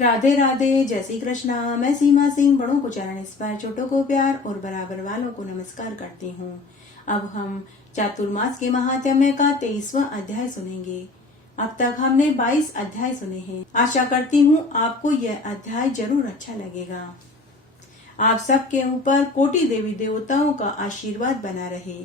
राधे राधे, जय श्री कृष्णा। मैं सीमा सिंह बड़ों को चरण स्पर्श, छोटों को प्यार और बराबर वालों को नमस्कार करती हूँ। अब हम चातुर्मास के महात्म्य का 23वां अध्याय सुनेंगे। अब तक हमने 22 अध्याय सुने हैं। आशा करती हूँ आपको यह अध्याय जरूर अच्छा लगेगा। आप सबके ऊपर कोटि देवी देवताओं का आशीर्वाद बना रहे।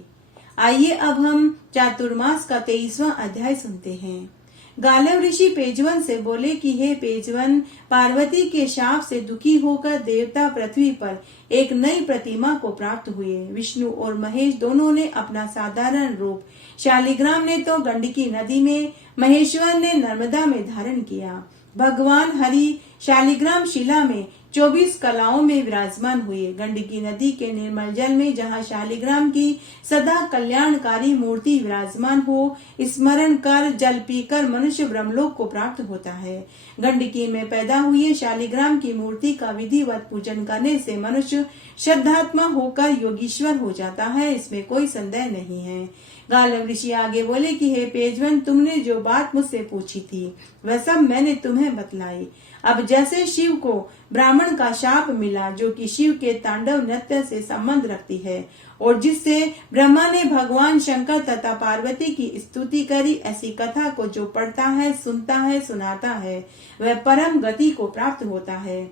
आइए अब हम चातुर्मास का 23वां अध्याय सुनते हैं। गालव ऋषि पेजवन से बोले कि हे पेजवन, पार्वती के शाप से दुखी होकर देवता पृथ्वी पर एक नई प्रतिमा को प्राप्त हुए। विष्णु और महेश दोनों ने अपना साधारण रूप, शालिग्राम ने तो गंडकी नदी में, महेश्वर ने नर्मदा में धारण किया। भगवान हरि शालिग्राम शिला में 24 कलाओं में विराजमान हुए। गंडकी नदी के निर्मल जल में जहाँ शालिग्राम की सदा कल्याणकारी मूर्ति विराजमान हो, स्मरण कर जल पीकर मनुष्य ब्रह्मलोक को प्राप्त होता है। गंडकी में पैदा हुए शालिग्राम की मूर्ति का विधिवत पूजन करने से मनुष्य श्रद्धात्मा होकर योगीश्वर हो जाता है, इसमें कोई संदेह नहीं है। गालव ऋषि आगे बोले कि हे पेजवन, तुमने जो बात मुझसे पूछी थी वह सब मैंने तुम्हें बतलाई। अब जैसे शिव को ब्राह्मण का शाप मिला, जो कि शिव के तांडव नृत्य से संबंध रखती है और जिससे ब्रह्मा ने भगवान शंकर तथा पार्वती की स्तुति करी, ऐसी कथा को जो पढ़ता है, सुनता है, सुनाता है, वह परम गति को प्राप्त होता है।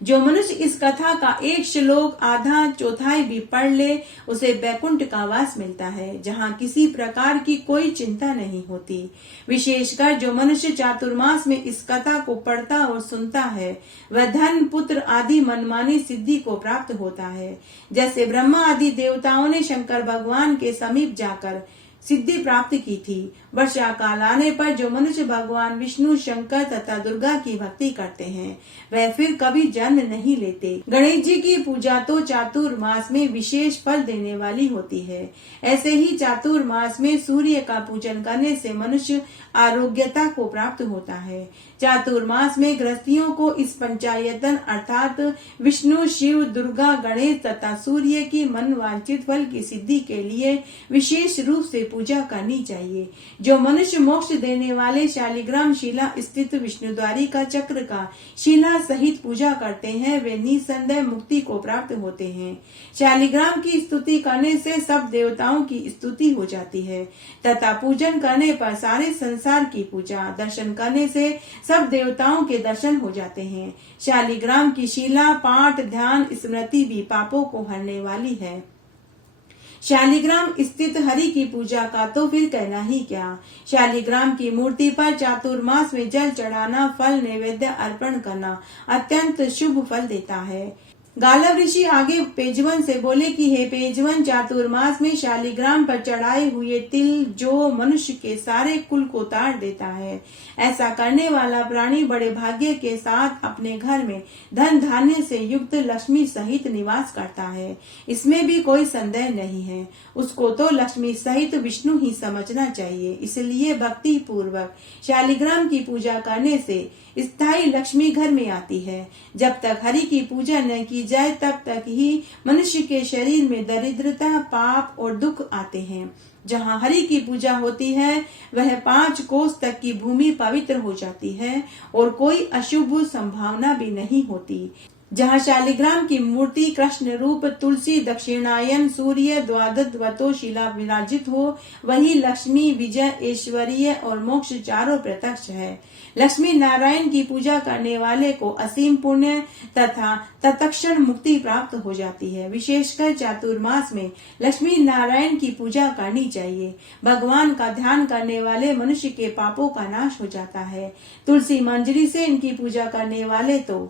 जो मनुष्य इस कथा का एक श्लोक आधा चौथाई भी पढ़ ले, उसे बैकुंठ का वास मिलता है, जहाँ किसी प्रकार की कोई चिंता नहीं होती। विशेषकर जो मनुष्य चातुर्मास में इस कथा को पढ़ता और सुनता है, वह धन, पुत्र आदि मनमानी सिद्धि को प्राप्त होता है। जैसे ब्रह्मा आदि देवताओं ने शंकर भगवान के समीप जाकर सिद्धि प्राप्त की थी। वर्षा काल आने पर जो मनुष्य भगवान विष्णु, शंकर तथा दुर्गा की भक्ति करते हैं, वह फिर कभी जन्म नहीं लेते। गणेश जी की पूजा तो चातुर्मास में विशेष फल देने वाली होती है। ऐसे ही चातुर्मास में सूर्य का पूजन करने से मनुष्य आरोग्यता को प्राप्त होता है। चातुर्मास में गृहस्थियों को इस पंचायतन अर्थात विष्णु, शिव, दुर्गा, गणेश तथा सूर्य की मन वांछित फल की सिद्धि के लिए विशेष रूप से पूजा करनी चाहिए। जो मनुष्य मोक्ष देने वाले शालिग्राम शिला स्थित विष्णुद्वारी का चक्र का शिला सहित पूजा करते हैं, वे निसंदेह मुक्ति को प्राप्त होते हैं। शालिग्राम की स्तुति करने से सब देवताओं की स्तुति हो जाती है तथा पूजन करने पर सारे संसार की पूजा, दर्शन करने से सब देवताओं के दर्शन हो जाते हैं। शालिग्राम की शिला, पाठ, ध्यान, स्मृति भी पापों को हरने वाली है। शालिग्राम स्थित हरि की पूजा का तो फिर कहना ही क्या। शालिग्राम की मूर्ति पर चातुर्मास में जल चढ़ाना, फल नैवेद्य अर्पण करना अत्यंत शुभ फल देता है। गालव ऋषि आगे पेजवन से बोले कि हे पेजवन, चातुर्मास में शालिग्राम पर चढ़ाए हुए तिल जो मनुष्य के सारे कुल को तार देता है, ऐसा करने वाला प्राणी बड़े भाग्य के साथ अपने घर में धन धान्य से युक्त लक्ष्मी सहित निवास करता है। इसमें भी कोई संदेह नहीं है। उसको तो लक्ष्मी सहित विष्णु ही समझना चाहिए। इसलिए भक्ति पूर्वक शालिग्राम की पूजा करने से स्थायी लक्ष्मी घर में आती है। जब तक हरि की पूजा न की जाए, तब तक ही मनुष्य के शरीर में दरिद्रता, पाप और दुख आते हैं। जहाँ हरि की पूजा होती है, वह 5 कोस तक की भूमि पवित्र हो जाती है और कोई अशुभ संभावना भी नहीं होती। जहाँ शालिग्राम की मूर्ति कृष्ण रूप, तुलसी, दक्षिणायन, सूर्य, द्वादशवतो शिला विराजित हो, वही लक्ष्मी, विजय, ऐश्वर्य और मोक्ष चारों प्रत्यक्ष है। लक्ष्मी नारायण की पूजा करने वाले को असीम पुण्य तथा तत्क्षण मुक्ति प्राप्त हो जाती है। विशेषकर चातुर्मास में लक्ष्मी नारायण की पूजा करनी चाहिए। भगवान का ध्यान करने वाले मनुष्य के पापों का नाश हो जाता है। तुलसी मंजरी से इनकी पूजा करने वाले तो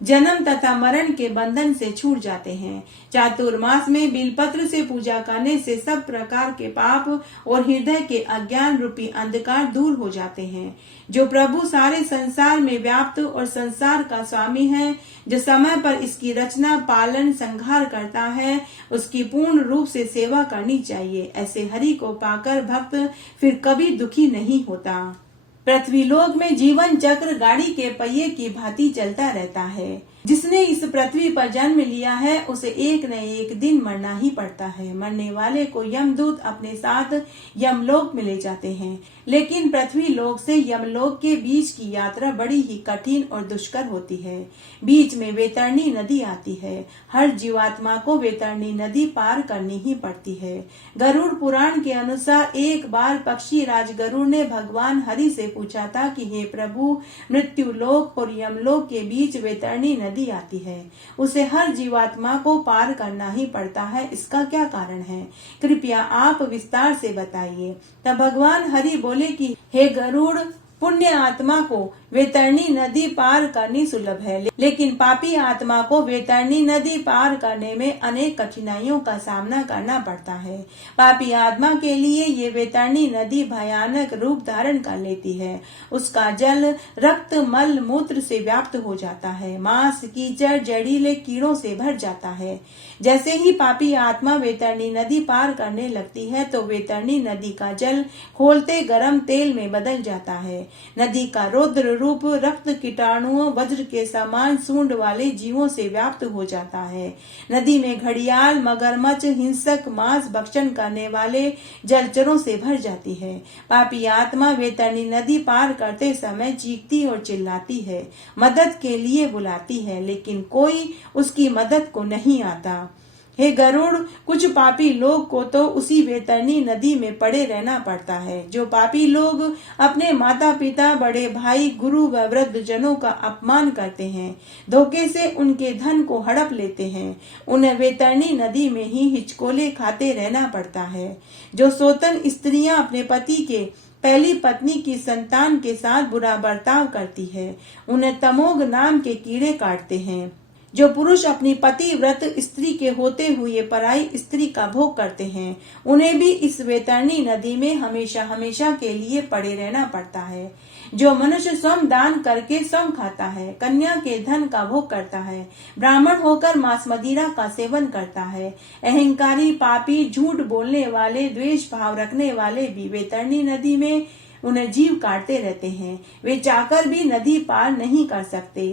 जन्म तथा मरण के बंधन से छूट जाते हैं। चातुर्मास में बिलपत्र से पूजा करने से सब प्रकार के पाप और हृदय के अज्ञान रूपी अंधकार दूर हो जाते हैं। जो प्रभु सारे संसार में व्याप्त और संसार का स्वामी है, जो समय पर इसकी रचना, पालन, संहार करता है, उसकी पूर्ण रूप से सेवा करनी चाहिए। ऐसे हरि को पाकर भक्त फिर कभी दुखी नहीं होता। पृथ्वीलोक में जीवन चक्र गाड़ी के पहिए की भांति चलता रहता है। जिसने इस पृथ्वी पर जन्म लिया है उसे एक न एक दिन मरना ही पड़ता है। मरने वाले को यमदूत अपने साथ यमलोक में ले जाते हैं, लेकिन पृथ्वी लोक से यमलोक के बीच की यात्रा बड़ी ही कठिन और दुष्कर होती है। बीच में वैतरणी नदी आती है। हर जीवात्मा को वैतरणी नदी पार करनी ही पड़ती है। गरुड़ पुराण के अनुसार एक बार पक्षी राज गरुड़ ने भगवान हरि से पूछा था कि हे प्रभु, मृत्यु लोक और यमलोक के बीच वैतरणी नदी आती है, उसे हर जीवात्मा को पार करना ही पड़ता है, इसका क्या कारण है? कृपया आप विस्तार से बताइए। तब भगवान हरि बोले कि हे गरुड़, पुण्य आत्मा को वैतरणी नदी पार करनी सुलभ है, लेकिन पापी आत्मा को वैतरणी नदी पार करने में अनेक कठिनाइयों का सामना करना पड़ता है। पापी आत्मा के लिए ये वैतरणी नदी भयानक रूप धारण कर लेती है। उसका जल रक्त मल मूत्र से व्याप्त हो जाता है। मांस कीचड़ जहरीले कीड़ों से भर जाता है। जैसे ही पापी आत्मा वैतरणी नदी पार करने लगती है तो वैतरणी नदी का जल खोलते गर्म तेल में बदल जाता है। नदी का रौद्र रूप रक्त कीटाणुओं वज्र के समान सूंड वाले जीवों से व्याप्त हो जाता है। नदी में घड़ियाल मगरमच्छ हिंसक मांस भक्षण करने वाले जलचरों से भर जाती है। पापी आत्मा वैतरणी नदी पार करते समय चीखती और चिल्लाती है, मदद के लिए बुलाती है, लेकिन कोई उसकी मदद को नहीं आता। हे गरुड़, कुछ पापी लोग को तो उसी वैतरणी नदी में पड़े रहना पड़ता है। जो पापी लोग अपने माता पिता बड़े भाई गुरु व वृद्ध जनों का अपमान करते हैं, धोखे से उनके धन को हड़प लेते हैं, उन्हें वैतरणी नदी में ही हिचकोले खाते रहना पड़ता है। जो सोतन स्त्रियां अपने पति के पहली पत्नी की संतान के साथ बुरा बर्ताव करती है, उन्हें तमोग नाम के कीड़े काटते हैं। जो पुरुष अपनी पतिव्रत स्त्री के होते हुए पराई स्त्री का भोग करते हैं, उन्हें भी इस वैतरणी नदी में हमेशा हमेशा के लिए पड़े रहना पड़ता है। जो मनुष्य स्वयं दान करके स्वयं खाता है, कन्या के धन का भोग करता है, ब्राह्मण होकर मांस मदिरा का सेवन करता है, अहंकारी पापी झूठ बोलने वाले द्वेष भाव रखने वाले भी वैतरणी नदी में उन्हें जीव काटते रहते हैं। वे चाहकर भी नदी पार नहीं कर सकते।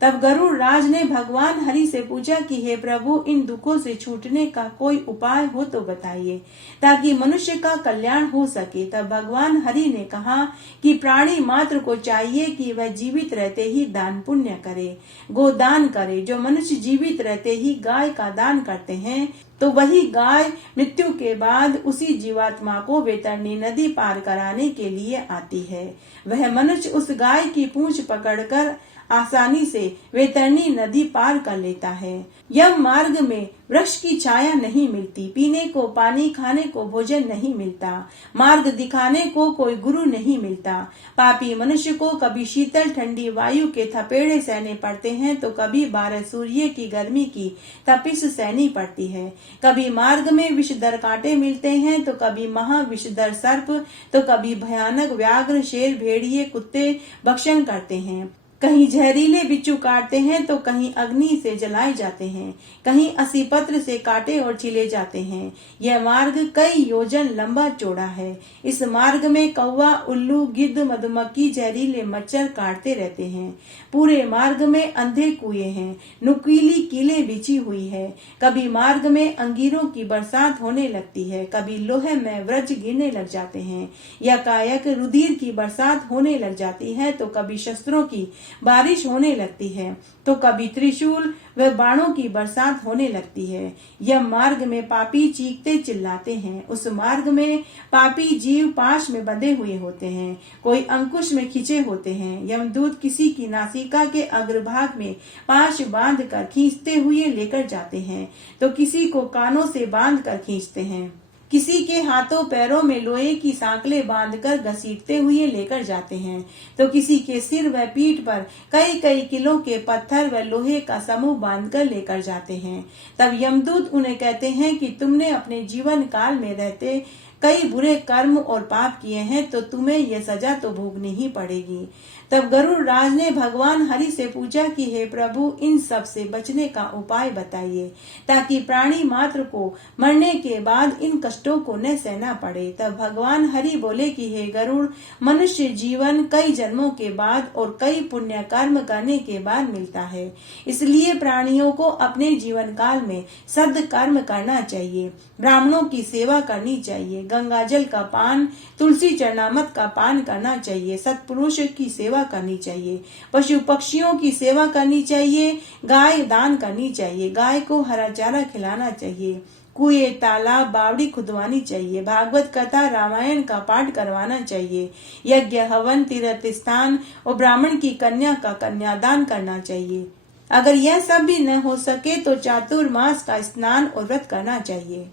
तब गरुड़ राज ने भगवान हरि से पूछा कि हे प्रभु, इन दुखों से छूटने का कोई उपाय हो तो बताइए, ताकि मनुष्य का कल्याण हो सके। तब भगवान हरि ने कहा कि प्राणी मात्र को चाहिए कि वह जीवित रहते ही दान पुण्य करे, गोदान करे। जो मनुष्य जीवित रहते ही गाय का दान करते हैं, तो वही गाय मृत्यु के बाद उसी जीवात्मा को वैतरणी नदी पार कराने के लिए आती है। वह मनुष्य उस गाय की पूंछ पकड़कर आसानी से वैतरणी नदी पार कर लेता है। यम मार्ग में वृक्ष की छाया नहीं मिलती, पीने को पानी, खाने को भोजन नहीं मिलता, मार्ग दिखाने को कोई गुरु नहीं मिलता। पापी मनुष्य को कभी शीतल ठंडी वायु के थपेड़े सहने पड़ते हैं, तो कभी 12 सूर्य की गर्मी की तपिश सहनी पड़ती है। कभी मार्ग में विषधर कांटे मिलते हैं, तो कभी महा विषधर सर्प, तो कभी भयानक व्याघ्र शेर भेड़िए कुत्ते भक्षण करते हैं। कहीं जहरीले बिच्छू काटते हैं, तो कहीं अग्नि से जलाए जाते हैं, कहीं असी पत्र से काटे और छिले जाते हैं। यह मार्ग कई योजन लंबा चौड़ा है। इस मार्ग में कौवा, उल्लू, गिद्ध, मधुमक्खी, जहरीले मच्छर काटते रहते हैं। पूरे मार्ग में अंधे कुएं हैं, नुकीली कीलें बिछी हुई है। कभी मार्ग में अंगीरों की बरसात होने लगती है, कभी लोहे में वज्र गिरने लग जाते हैं, या कायक रुधिर की बरसात होने लग जाती है, तो कभी शस्त्रों की बारिश होने लगती है, तो कभी त्रिशूल व बाणों की बरसात होने लगती है। यह मार्ग में पापी चीखते चिल्लाते हैं। उस मार्ग में पापी जीव पाश में बंधे हुए होते हैं, कोई अंकुश में खिंचे होते हैं। यमदूत किसी की नासिका के अग्रभाग में पाश बांध कर खींचते हुए लेकर जाते हैं, तो किसी को कानों से बांध कर खींचते हैं, किसी के हाथों पैरों में लोहे की सांकलें बांधकर घसीटते हुए लेकर जाते हैं, तो किसी के सिर व पीठ पर कई कई किलो के पत्थर व लोहे का समूह बांधकर लेकर जाते हैं। तब यमदूत उन्हें कहते हैं कि तुमने अपने जीवन काल में रहते कई बुरे कर्म और पाप किए हैं, तो तुम्हें यह सजा तो भोगनी ही पड़ेगी। तब गरुड़ राज ने भगवान हरि से पूछा कि हे प्रभु, इन सब से बचने का उपाय बताइए ताकि प्राणी मात्र को मरने के बाद इन कष्टों को न सहना पड़े। तब भगवान हरि बोले कि हे गरुड़, मनुष्य जीवन कई जन्मों के बाद और कई पुण्य कर्म करने के बाद मिलता है, इसलिए प्राणियों को अपने जीवन काल में सद्कर्म करना चाहिए, ब्राह्मणों की सेवा करनी चाहिए, गंगा जल का पान, तुलसी चरणामृत का पान करना चाहिए, सत्पुरुष की सेवा करनी चाहिए, पशु पक्षियों की सेवा करनी चाहिए, गाय दान करनी चाहिए, गाय को हरा चारा खिलाना चाहिए, कुएं तालाब बावड़ी खुदवानी चाहिए, भागवत कथा रामायण का पाठ करवाना चाहिए, यज्ञ हवन तीर्थ स्थान और ब्राह्मण की कन्या का कन्यादान करना चाहिए। अगर यह सब भी न हो सके तो चातुर्मास का स्नान और व्रत करना चाहिए।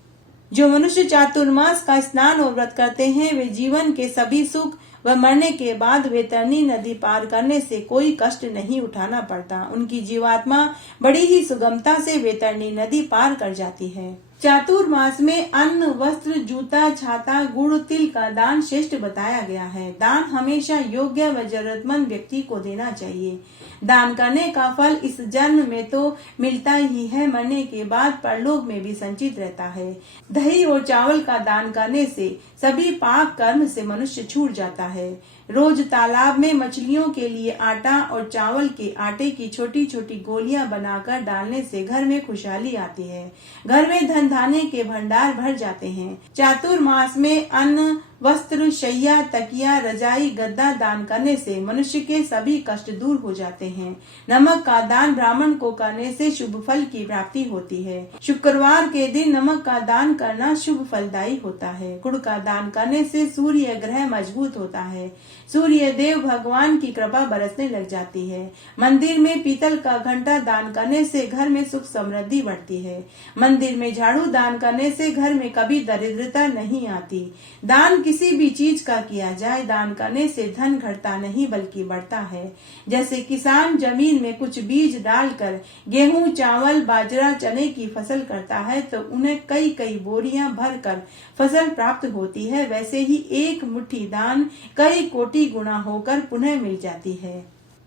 जो मनुष्य चातुर्मास का स्नान और व्रत करते हैं वे जीवन के सभी सुख व मरने के बाद वैतरणी नदी पार करने से कोई कष्ट नहीं उठाना पड़ता। उनकी जीवात्मा बड़ी ही सुगमता से वैतरणी नदी पार कर जाती है। चातुर्मास में अन्न, वस्त्र, जूता, छाता, गुड़, तिल का दान श्रेष्ठ बताया गया है। दान हमेशा योग्य व जरूरतमंद व्यक्ति को देना चाहिए। दान करने का फल इस जन्म में तो मिलता ही है, मरने के बाद परलोक में भी संचित रहता है। दही और चावल का दान करने से सभी पाप कर्म से मनुष्य छूट जाता है। रोज तालाब में मछलियों के लिए आटा और चावल के आटे की छोटी छोटी गोलियां बनाकर डालने से घर में खुशहाली आती है, घर में धन धान्य के भंडार भर जाते हैं। चातुर्मास में अन्न, वस्त्र, शैया, तकिया, रजाई, गद्दा दान करने से मनुष्य के सभी कष्ट दूर हो जाते हैं। नमक का दान ब्राह्मण को करने से शुभ फल की प्राप्ति होती है। शुक्रवार के दिन नमक का दान करना शुभ फलदायी होता है। गुड़ का दान करने से सूर्य ग्रह मजबूत होता है, सूर्य देव भगवान की कृपा बरसने लग जाती है। मंदिर में पीतल का घंटा दान करने से घर में सुख समृद्धि बढ़ती है। मंदिर में झाड़ू दान करने से घर में कभी दरिद्रता नहीं आती। दान किसी भी चीज का किया जाए, दान करने से धन घटता नहीं बल्कि बढ़ता है। जैसे किसान जमीन में कुछ बीज डालकर गेहूं, चावल, बाजरा, चने की फसल करता है तो उन्हें कई कई बोरियां भर कर फसल प्राप्त होती है, वैसे ही एक मुट्ठी दान कई कोटि गुना होकर पुनः मिल जाती है।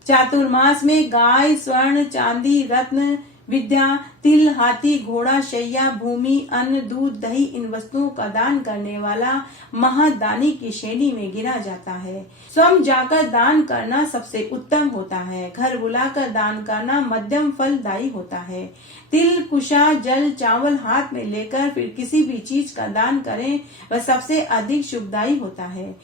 चातुर्मास में गाय, स्वर्ण, चांदी, रत्न, विद्या, तिल, हाथी, घोड़ा, शैया, भूमि, अन्न, दूध, दही इन वस्तुओं का दान करने वाला महादानी की श्रेणी में गिना जाता है। स्वयं जाकर दान करना सबसे उत्तम होता है। घर बुलाकर दान करना मध्यम फलदायी होता है। तिल, कुशा, जल, चावल हाथ में लेकर फिर किसी भी चीज का दान करें वह सबसे अधिक शुभदायी होता है।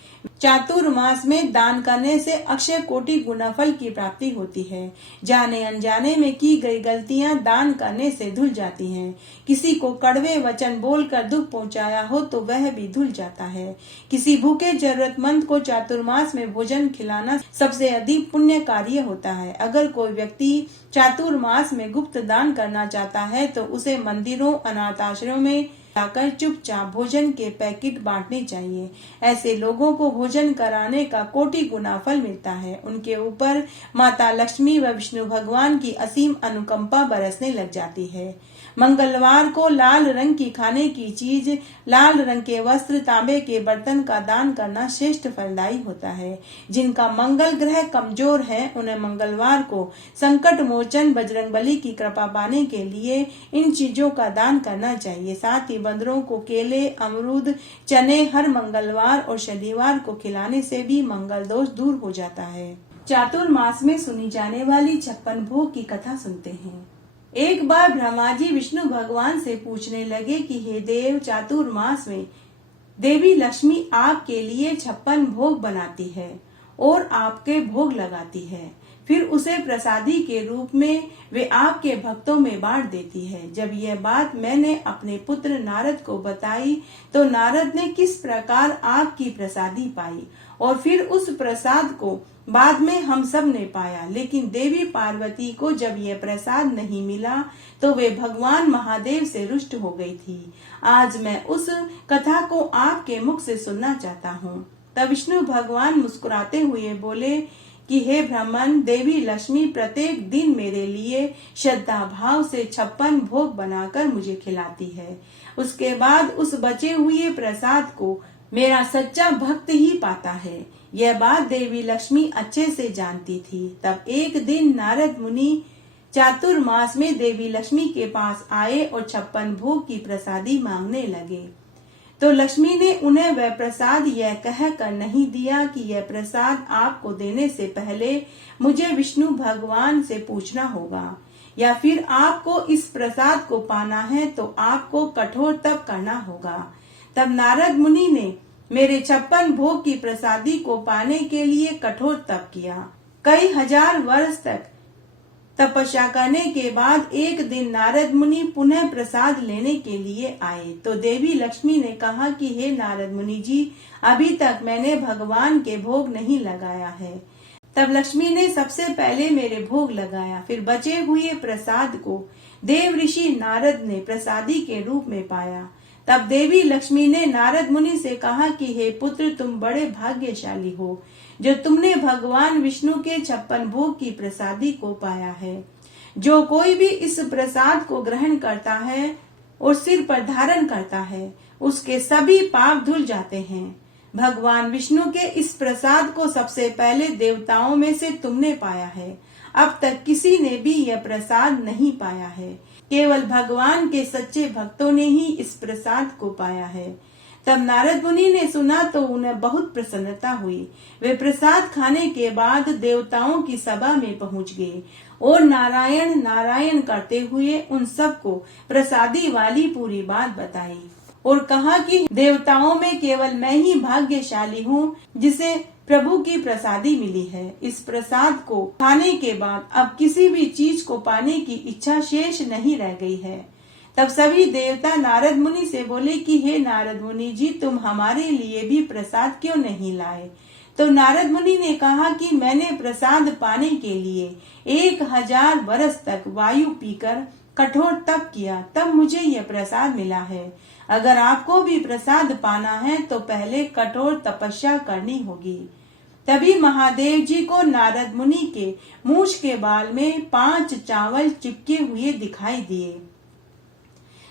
चातुर्मास में दान करने से अक्षय कोटि गुना फल की प्राप्ति होती है। जाने अनजाने में की गई गलतियां दान करने से धुल जाती हैं। किसी को कड़वे वचन बोलकर दुख पहुंचाया हो तो वह भी धुल जाता है। किसी भूखे जरूरतमंद को चातुर्मास में भोजन खिलाना सबसे अधिक पुण्य कार्य होता है। अगर कोई व्यक्ति चातुर्मास में गुप्त दान करना चाहता है तो उसे मंदिरों, अनाथ आश्रमों में जाकर चुपचाप भोजन के पैकेट बांटने चाहिए। ऐसे लोगों को भोजन कराने का कोटि गुना फल मिलता है। उनके ऊपर माता लक्ष्मी व विष्णु भगवान की असीम अनुकंपा बरसने लग जाती है। मंगलवार को लाल रंग की खाने की चीज, लाल रंग के वस्त्र, तांबे के बर्तन का दान करना श्रेष्ठ फलदायी होता है। जिनका मंगल ग्रह कमजोर है उन्हें मंगलवार को संकट मोचन बजरंगबली की कृपा पाने के लिए इन चीजों का दान करना चाहिए। साथ ही बंदरों को केले, अमरूद, चने हर मंगलवार और शनिवार को खिलाने से भी मंगल दोष दूर हो जाता है। चातुर्मास में सुनी जाने वाली 56 भोग की कथा सुनते हैं। एक बार ब्रह्मा जी विष्णु भगवान से पूछने लगे कि हे देव, चातुर्मास में देवी लक्ष्मी आपके लिए 56 भोग बनाती है और आपके भोग लगाती है, फिर उसे प्रसादी के रूप में वे आपके भक्तों में बांट देती है। जब यह बात मैंने अपने पुत्र नारद को बताई तो नारद ने किस प्रकार आपकी प्रसादी पाई और फिर उस प्रसाद को बाद में हम सब ने पाया। लेकिन देवी पार्वती को जब यह प्रसाद नहीं मिला तो वे भगवान महादेव से रुष्ट हो गई थी। आज मैं उस कथा को आपके मुख से सुनना चाहता हूँ। तब विष्णु भगवान मुस्कुराते हुए बोले कि हे ब्राह्मण, देवी लक्ष्मी प्रत्येक दिन मेरे लिए श्रद्धा भाव से 56 भोग बनाकर मुझे खिलाती है। उसके बाद उस बचे हुए प्रसाद को मेरा सच्चा भक्त ही पाता है। यह बात देवी लक्ष्मी अच्छे से जानती थी। तब एक दिन नारद मुनि चातुर्मास में देवी लक्ष्मी के पास आए और 56 भोग की प्रसादी मांगने लगे। तो लक्ष्मी ने उन्हें वह प्रसाद यह कहकर नहीं दिया कि यह प्रसाद आपको देने से पहले मुझे विष्णु भगवान से पूछना होगा, या फिर आपको इस प्रसाद को पाना है तो आपको कठोर तप करना होगा। तब नारद मुनि ने मेरे 56 भोग की प्रसादी को पाने के लिए कठोर तप किया। कई हजार वर्ष तक तपस्या करने के बाद एक दिन नारद मुनि पुनः प्रसाद लेने के लिए आए तो देवी लक्ष्मी ने कहा कि हे नारद मुनि जी, अभी तक मैंने भगवान के भोग नहीं लगाया है। तब लक्ष्मी ने सबसे पहले मेरे भोग लगाया, फिर बचे हुए प्रसाद को देव ऋषि नारद ने प्रसादी के रूप में पाया। तब देवी लक्ष्मी ने नारद मुनि से कहा कि हे पुत्र, तुम बड़े भाग्यशाली हो जो तुमने भगवान विष्णु के 56 भोग की प्रसादी को पाया है। जो कोई भी इस प्रसाद को ग्रहण करता है और सिर पर धारण करता है, उसके सभी पाप धुल जाते हैं। भगवान विष्णु के इस प्रसाद को सबसे पहले देवताओं में से तुमने पाया है। अब तक किसी ने भी यह प्रसाद नहीं पाया है। केवल भगवान के सच्चे भक्तों ने ही इस प्रसाद को पाया है। तब नारद मुनि ने सुना तो उन्हें बहुत प्रसन्नता हुई। वे प्रसाद खाने के बाद देवताओं की सभा में पहुंच गए और नारायण नारायण करते हुए उन सबको प्रसादी वाली पूरी बात बताई और कहा कि देवताओं में केवल मैं ही भाग्यशाली हूँ जिसे प्रभु की प्रसादी मिली है। इस प्रसाद को खाने के बाद अब किसी भी चीज को पाने की इच्छा शेष नहीं रह गई है। तब सभी देवता नारद मुनि से बोले कि हे नारद मुनि जी, तुम हमारे लिए भी प्रसाद क्यों नहीं लाए? तो नारद मुनि ने कहा कि मैंने प्रसाद पाने के लिए 1000 वर्ष तक वायु पीकर कठोर तप किया, तब मुझे यह प्रसाद मिला है। अगर आपको भी प्रसाद पाना है तो पहले कठोर तपस्या करनी होगी। तभी महादेव जी को नारद मुनि के मूछ के बाल में 5 चावल चिपके हुए दिखाई दिए।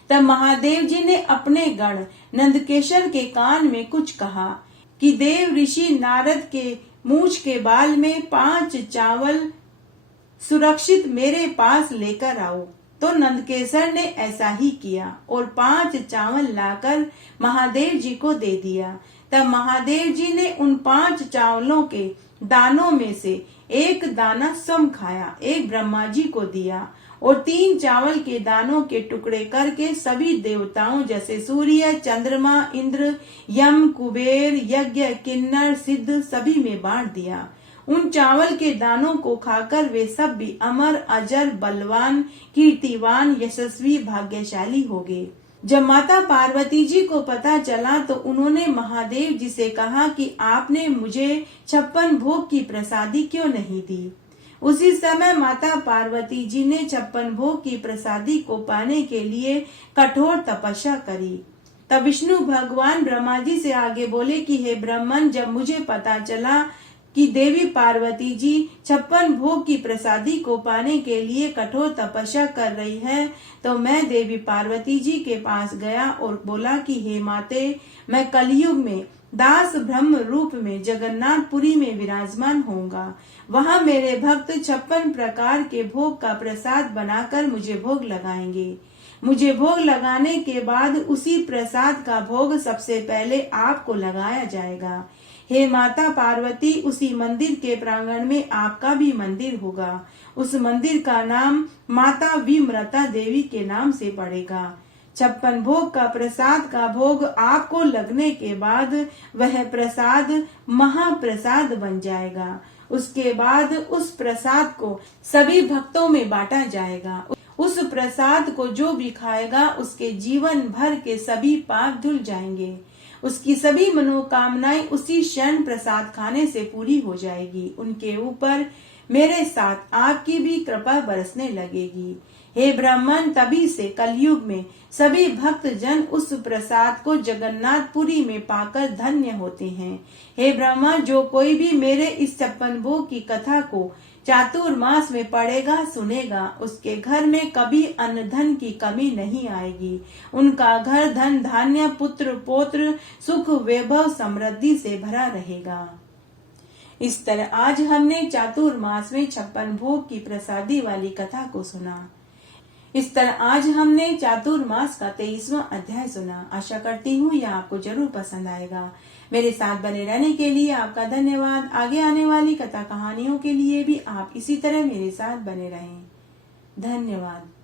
तब महादेव जी ने अपने गण नंदकेश्वर के कान में कुछ कहा कि देव ऋषि नारद के मूछ के बाल में 5 चावल सुरक्षित मेरे पास लेकर आओ। तो नंदकेश्वर ने ऐसा ही किया और 5 चावल लाकर महादेव जी को दे दिया। तब महादेव जी ने उन 5 चावलों के दानों में से एक दाना स्वयं खाया, एक ब्रह्मा जी को दिया और 3 चावल के दानों के टुकड़े करके सभी देवताओं जैसे सूर्य, चंद्रमा, इंद्र, यम, कुबेर, यज्ञ, किन्नर, सिद्ध सभी में बांट दिया। उन चावल के दानों को खाकर वे सब भी अमर, अजर, बलवान, कीर्तिवान, यशस्वी, भाग्यशाली हो गए। जब माता पार्वती जी को पता चला तो उन्होंने महादेव जी से कहा कि आपने मुझे 56 भोग की प्रसादी क्यों नहीं दी। उसी समय माता पार्वती जी ने 56 भोग की प्रसादी को पाने के लिए कठोर तपस्या करी। तब विष्णु भगवान ब्रह्मा जी से आगे बोले कि हे ब्रह्मन, जब मुझे पता चला कि देवी पार्वती जी 56 भोग की प्रसादी को पाने के लिए कठोर तपस्या कर रही है तो मैं देवी पार्वती जी के पास गया और बोला कि हे माते, मैं कलयुग में दास ब्रह्म रूप में जगन्नाथपुरी में विराजमान होऊंगा। वहाँ मेरे भक्त 56 प्रकार के भोग का प्रसाद बनाकर मुझे भोग लगाएंगे। मुझे भोग लगाने के बाद उसी प्रसाद का भोग सबसे पहले आपको लगाया जाएगा। हे माता पार्वती, उसी मंदिर के प्रांगण में आपका भी मंदिर होगा। उस मंदिर का नाम माता विमृता देवी के नाम से पड़ेगा। 56 भोग का प्रसाद का भोग आपको लगने के बाद वह प्रसाद महाप्रसाद बन जाएगा। उसके बाद उस प्रसाद को सभी भक्तों में बांटा जाएगा। उस प्रसाद को जो भी खाएगा उसके जीवन भर के सभी पाप धुल जाएंगे। उसकी सभी मनोकामनाएं उसी क्षण प्रसाद खाने से पूरी हो जाएगी। उनके ऊपर मेरे साथ आपकी भी कृपा बरसने लगेगी। हे ब्राह्मण, तभी से कलयुग में सभी भक्त जन उस प्रसाद को जगन्नाथपुरी में पाकर धन्य होते हैं। हे ब्रह्मा, जो कोई भी मेरे इस 56 भोग की कथा को चातुर्मास में पढ़ेगा सुनेगा, उसके घर में कभी अन्न धन की कमी नहीं आएगी। उनका घर धन धान्य पुत्र पौत्र सुख वैभव समृद्धि से भरा रहेगा। इस तरह आज हमने चातुर्मास में 56 भोग की प्रसादी वाली कथा को सुना। इस तरह आज हमने चातुर्मास का 23वां अध्याय सुना। आशा करती हूँ यह आपको जरूर पसंद आएगा। मेरे साथ बने रहने के लिए आपका धन्यवाद। आगे आने वाली कथा कहानियों के लिए भी आप इसी तरह मेरे साथ बने रहें। धन्यवाद।